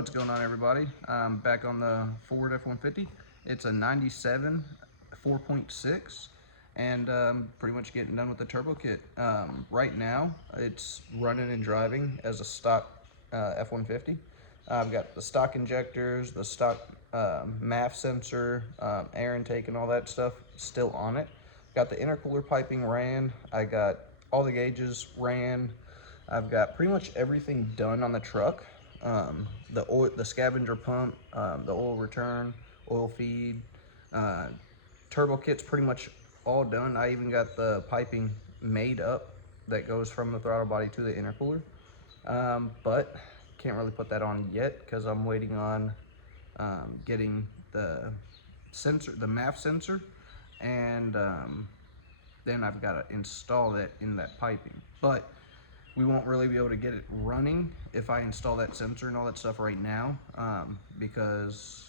What's going on, everybody? I'm back on the Ford F-150. It's a 97 4.6, and pretty much getting done with the turbo kit. Right now, it's running and driving as a stock F-150. I've got the stock injectors, the stock MAF sensor, air intake, and all that stuff still on it. Got the intercooler piping ran. I got all the gauges ran. I've got pretty much everything done on the truck. The oil, the scavenger pump, the oil return, oil feed, turbo kit's pretty much all done. I even got the piping made up that goes from the throttle body to the intercooler. But can't really put that on yet because I'm waiting on getting the sensor, the MAF sensor, and then I've got to install that in that piping. But we won't really be able to get it running if I install that sensor and all that stuff right now, because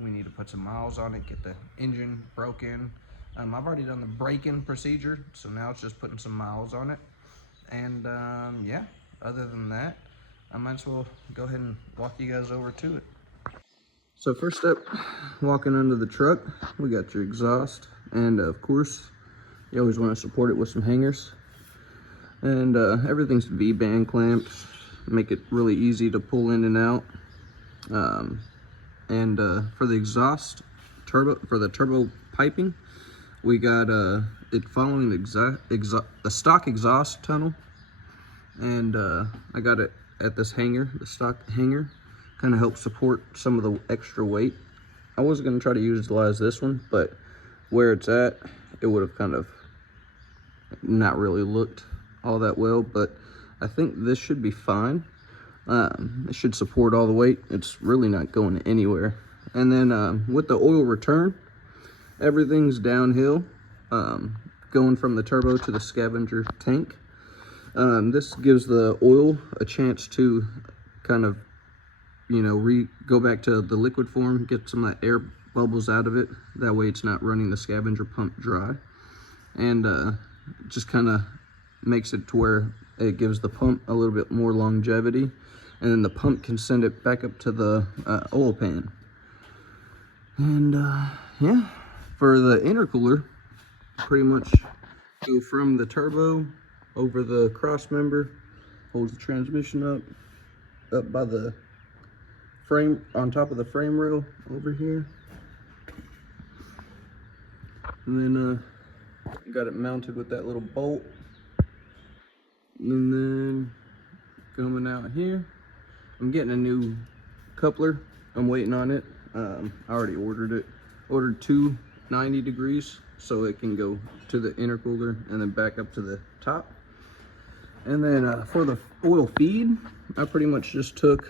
we need to put some miles on it, get the engine broken. I've already done the break-in procedure, so now it's just putting some miles on it. And yeah, other than that, I might as well go ahead and walk you guys over to it. So first up, walking under the truck, we got your exhaust, and of course, you always want to support it with some hangers. And everything's V-band clamped, make it really easy to pull in and out. For the exhaust for the turbo piping, we got it following the stock exhaust tunnel, and I got it at this hanger, the stock hanger, kind of helps support some of the extra weight. I was going to try to utilize this one, but where it's at, it would have kind of not really looked all that well, but I think this should be fine. It should support all the weight. It's really not going anywhere. And then with the oil return, everything's downhill, going from the turbo to the scavenger tank. This gives the oil a chance to kind of, you know, go back to the liquid form, get some of that air bubbles out of it. That way it's not running the scavenger pump dry. And just kind of makes it to where it gives the pump a little bit more longevity, and then the pump can send it back up to the oil pan. And yeah, for the intercooler, pretty much go from the turbo over the cross member, holds the transmission up by the frame, on top of the frame rail over here, and then got it mounted with that little bolt. And then coming out here, I'm getting a new coupler. I'm waiting on it. I already ordered it. Ordered two 90 degrees so it can go to the intercooler and then back up to the top. And then for the oil feed, I pretty much just took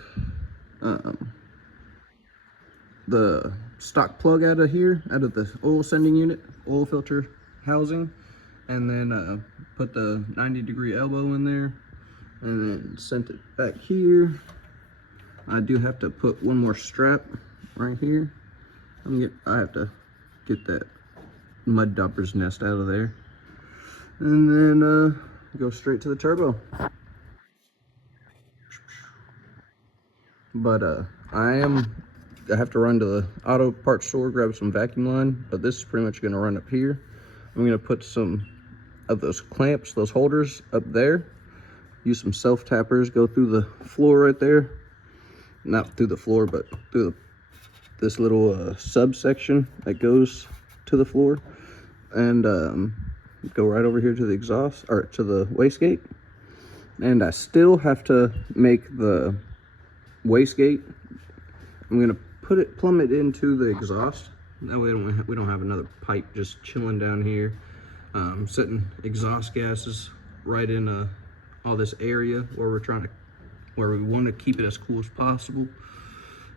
the stock plug out of here, out of the oil sending unit, oil filter housing, and then put the 90-degree elbow in there, and then sent it back here. I do have to put one more strap right here. I have to get that mud dauber's nest out of there, and then go straight to the turbo. But I have to run to the auto parts store, grab some vacuum line, but this is pretty much going to run up here. I'm going to put some of those clamps, those holders up there, use some self tappers, go through the floor right there, not through the floor, but through this little subsection that goes to the floor, and go right over here to the exhaust, or to the wastegate. And I still have to make the wastegate. I'm going to plumb it into the exhaust. That way we don't have another pipe just chilling down here, setting exhaust gases right in all this area where we want to keep it as cool as possible.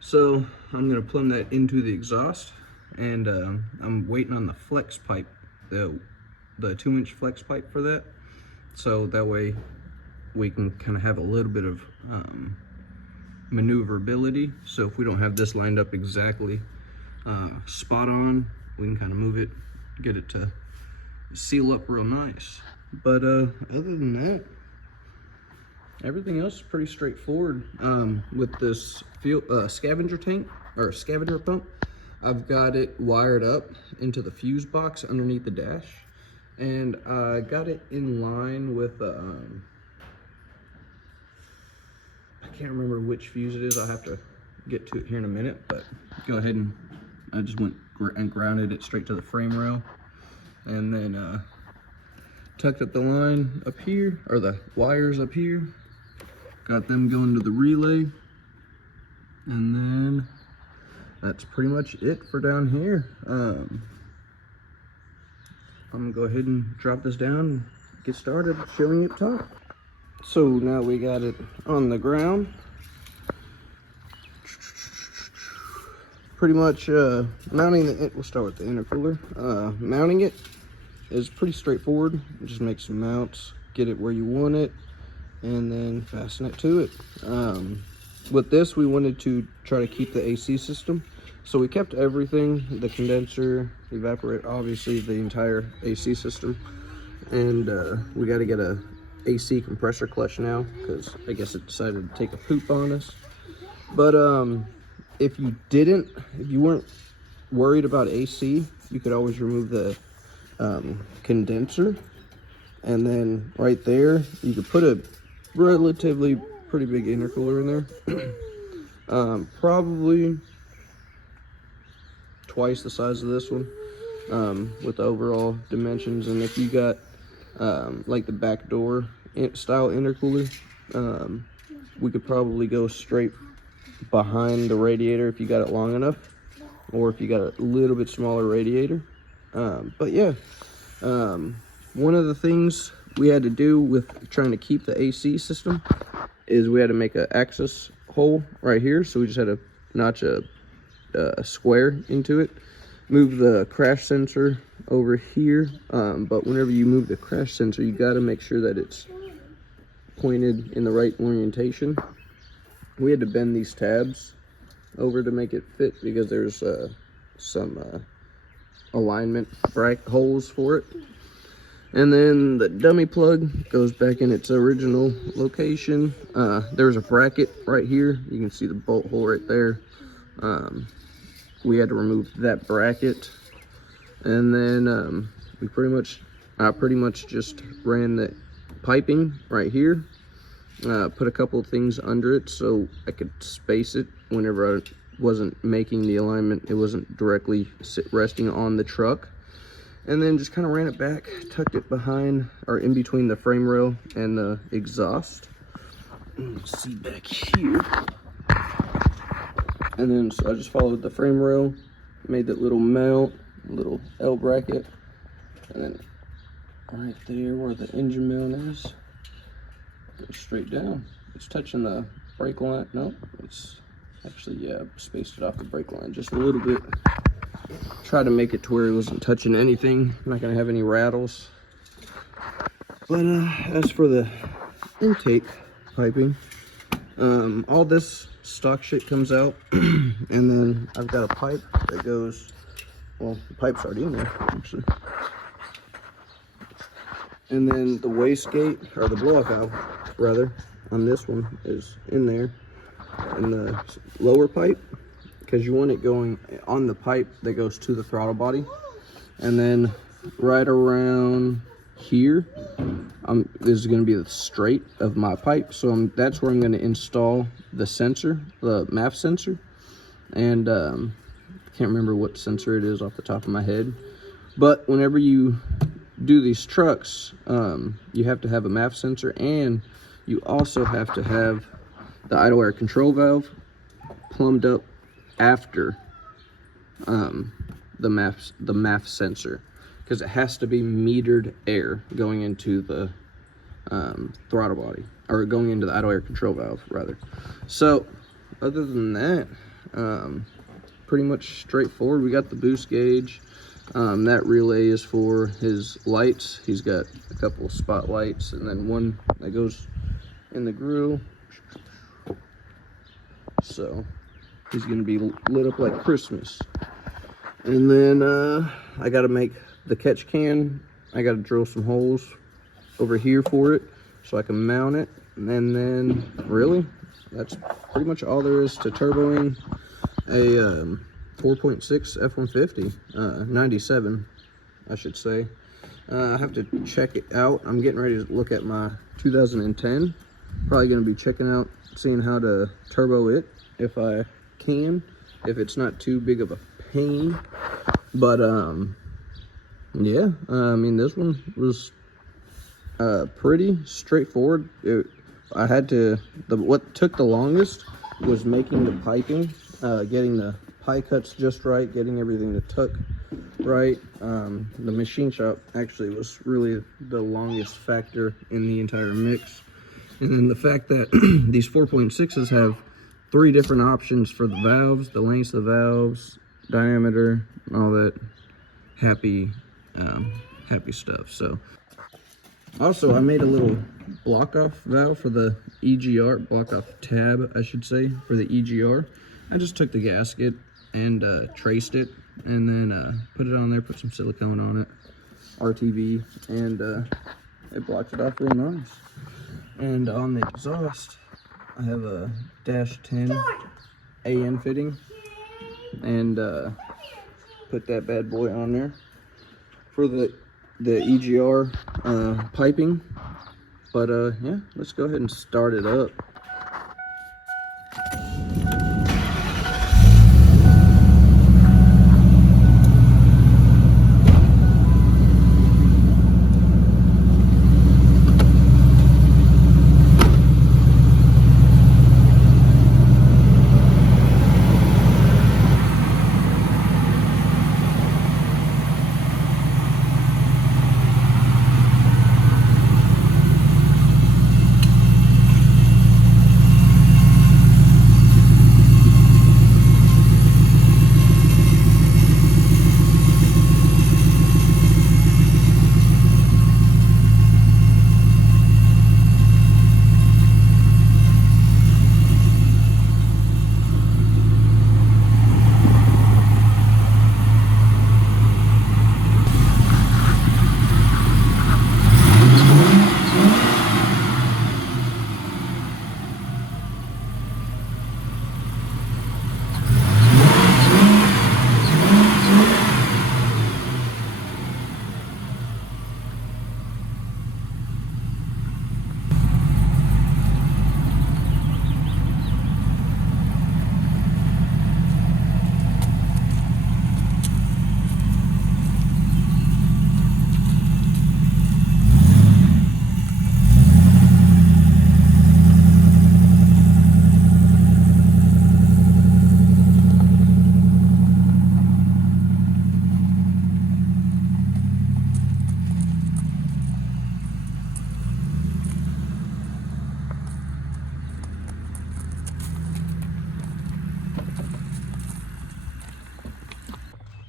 So I'm going to plumb that into the exhaust, and I'm waiting on the flex pipe, the 2-inch flex pipe for that, so that way we can kind of have a little bit of maneuverability. So if we don't have this lined up exactly spot on, we can kind of move it, get it to seal up real nice. But other than that, everything else is pretty straightforward. With this scavenger tank or scavenger pump, I've got it wired up into the fuse box underneath the dash, and I got it in line with I can't remember which fuse it is. I'll have to get to it here in a minute, but go ahead and I just went and grounded it straight to the frame rail, and then tucked up the line up here, or the wires up here, got them going to the relay, and then that's pretty much it for down here. I'm gonna go ahead and drop this down and get started showing you up top. So now we got it on the ground. Pretty much mounting it, we'll start with the intercooler. Mounting it is pretty straightforward. Just make some mounts, get it where you want it, and then fasten it to it. With this, we wanted to try to keep the AC system, so we kept everything, the condenser, evaporator, obviously the entire AC system, and we got to get a AC compressor clutch now because I guess it decided to take a poop on us. But if you weren't worried about AC, you could always remove the condenser, and then right there you could put a relatively pretty big intercooler in there. Probably twice the size of this one, with the overall dimensions. And if you got like the back door style intercooler, we could probably go straight behind the radiator if you got it long enough, or if you got a little bit smaller radiator. But yeah, one of the things we had to do with trying to keep the AC system is we had to make an access hole right here. So we just had to notch a square into it, move the crash sensor over here. But whenever you move the crash sensor, you got to make sure that it's pointed in the right orientation. We had to bend these tabs over to make it fit because there's some alignment holes for it. And then the dummy plug goes back in its original location. There's a bracket right here. You can see the bolt hole right there. We had to remove that bracket. And then I pretty much just ran the piping right here. Put a couple of things under it so I could space it whenever I wasn't making the alignment. It wasn't directly resting on the truck. And then just kind of ran it back, tucked it behind or in between the frame rail and the exhaust. Let's see back here. And then so I just followed the frame rail, made that little mount, little L bracket, and then right there where the engine mount is, go straight down. It's touching the brake line. No, it's actually, yeah, spaced it off the brake line just a little bit. Try to make it to where it wasn't touching anything. I'm not gonna have any rattles. But as for the intake piping, all this stock shit comes out, and then I've got a pipe that goes, well, the pipe's already in there actually, and then the wastegate, or the blow-off valve rather, on this one is in there, and the lower pipe, because you want it going on the pipe that goes to the throttle body. And then right around here is going to be the straight of my pipe, so that's where I'm going to install the sensor, the MAF sensor. And can't remember what sensor it is off the top of my head, but whenever you do these trucks, you have to have a MAF sensor, and you also have to have the idle air control valve plumbed up after the MAF sensor, because it has to be metered air going into the throttle body, or going into the idle air control valve rather. So other than that, pretty much straightforward. We got the boost gauge. That relay is for his lights. He's got a couple of spotlights, and then one that goes in the grill. So he's gonna be lit up like Christmas. And then I gotta make the catch can. I gotta drill some holes over here for it, so I can mount it. And then really, that's pretty much all there is to turboing a 4.6 F-150, 97, I should say. I have to check it out. I'm getting ready to look at my 2010. Probably going to be checking out, seeing how to turbo it if I can, if it's not too big of a pain. But yeah, I mean, this one was pretty straightforward. I had to, what took the longest was making the piping, getting the pie cuts just right, getting everything to tuck right. The machine shop actually was really the longest factor in the entire mix. And then the fact that these 4.6s have 3 different options for the valves, the lengths of the valves, diameter, all that happy stuff. So also, I made a little block-off valve for the EGR, block-off tab, I should say, for the EGR. I just took the gasket and traced it, and then put it on there, put some silicone on it, RTV, and it blocks it off real nice. And on the exhaust, I have a -10 AN fitting, and put that bad boy on there for the EGR piping. But yeah, let's go ahead and start it up.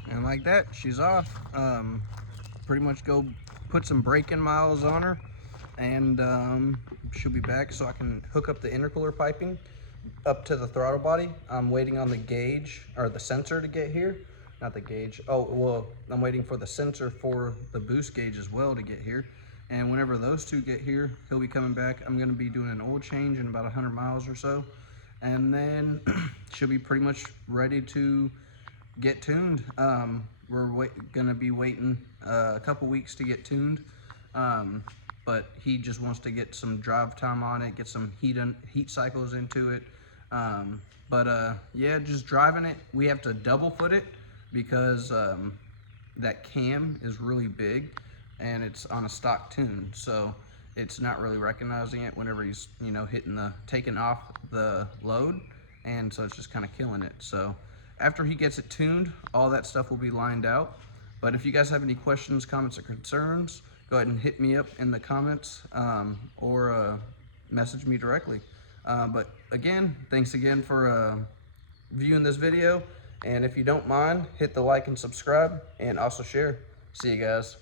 And like that, she's off. Pretty much go put some braking miles on her, and she'll be back so I can hook up the intercooler piping up to the throttle body. I'm waiting on the gauge, or the sensor, to get here. Not the gauge. Oh, well, I'm waiting for the sensor for the boost gauge as well to get here. And whenever those two get here, he'll be coming back. I'm gonna be doing an oil change in about 100 miles or so. And then she'll be pretty much ready to get tuned. We're gonna be waiting a couple weeks to get tuned. But he just wants to get some drive time on it, get some heat cycles into it. Yeah, just driving it, we have to double foot it because that cam is really big and it's on a stock tune, so it's not really recognizing it whenever he's, you know, taking off the load, and so it's just kind of killing it. So after he gets it tuned, all that stuff will be lined out. But if you guys have any questions, comments, or concerns, go ahead and hit me up in the comments, or message me directly. But again, thanks again for viewing this video. And if you don't mind, hit the like and subscribe, and also share. See you guys.